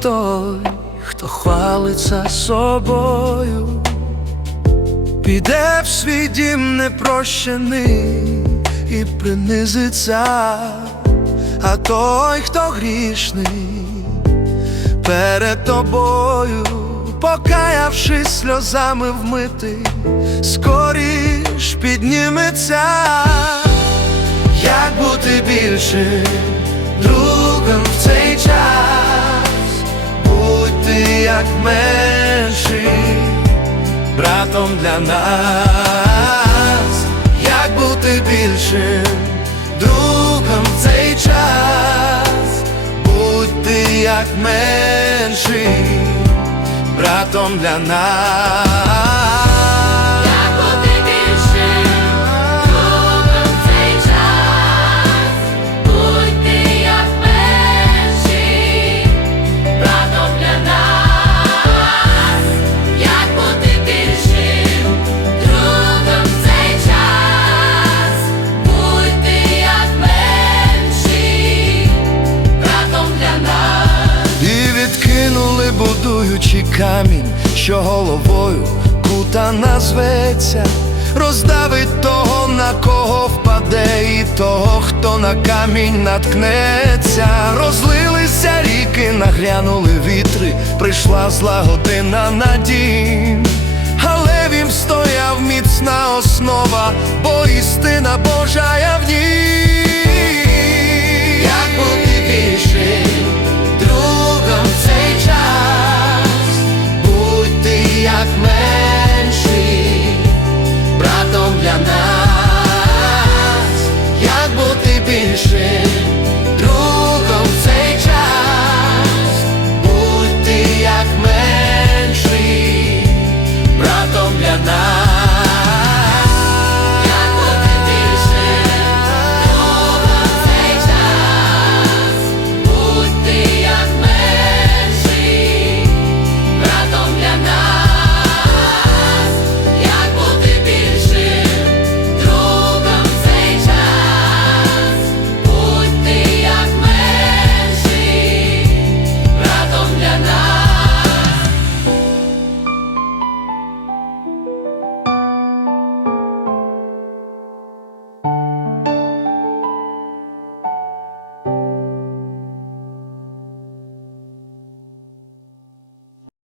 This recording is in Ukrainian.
той, хто хвалиться собою, піде в свій дім непрощений і принизиться, а той, хто грішний перед тобою, покаявшись сльозами вмитий, скоріш підніметься, як бути більше як менший, братом для нас, як бути більшим другом в цей час, будь ти як менший, братом для нас. Будуючи камінь, що головою кута назветься, роздавить того, на кого впаде, і того, хто на камінь наткнеться, розлилися ріки, наглянули вітри, прийшла зла година на дім. Але він стояв міцна основа, бо істина Божа.